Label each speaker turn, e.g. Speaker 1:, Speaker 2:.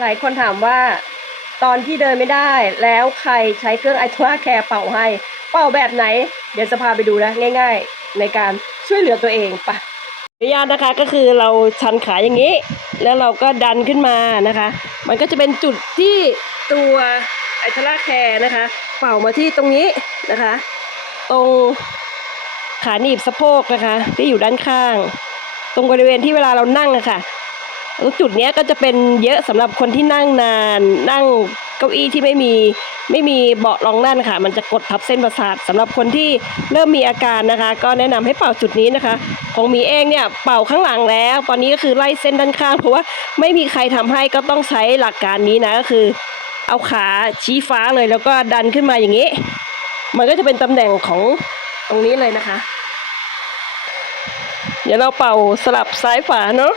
Speaker 1: หลายคนถามว่า ตอนที่เดินไม่ได้แล้วใครใช้เครื่องไอทัวแคร์เป่าให้ เป่าแบบไหน เดี๋ยวจะพาไปดูนะง่าย ๆ ในการช่วยเหลือตัวเองปะอนุญาตนะคะก็คือเราชันขาอย่างนี้ แล้วเราก็ดันขึ้นมานะคะ มันก็จะเป็นจุดที่ตัวไอทลาแคร์นะคะ เป่ามาที่ตรงนี้นะคะ ตรงขาหนีบสะโพกนะคะ ที่อยู่ด้านข้าง ตรงบริเวณที่เวลาเรานั่งอะค่ะ ตรงจุดเนี้ยก็จะเป็นเยอะสำหรับคนที่นั่งนานนั่งเก้าอี้ที่ไม่มีไม่มีเบาะรองนั่นค่ะ มันจะกดทับเส้นประสาทสำหรับคนที่เริ่มมีอาการนะคะ ก็แนะนำให้เป่าจุดนี้นะคะ ของมีเองเนี่ยเป่าข้างหลังแล้ว ตอนนี้ก็คือไล่เส้นด้านข้าง เพราะว่าไม่มีใครทำให้ก็ต้องใช้หลักการนี้นะก็คือ เอาขาชี้ฟ้าเลยแล้วก็ดันขึ้นมาอย่างนี้ มันก็จะเป็นตำแหน่งของตรงนี้เลยนะคะ เดี๋ยวเราเป่าสลับซ้ายฝาเนาะ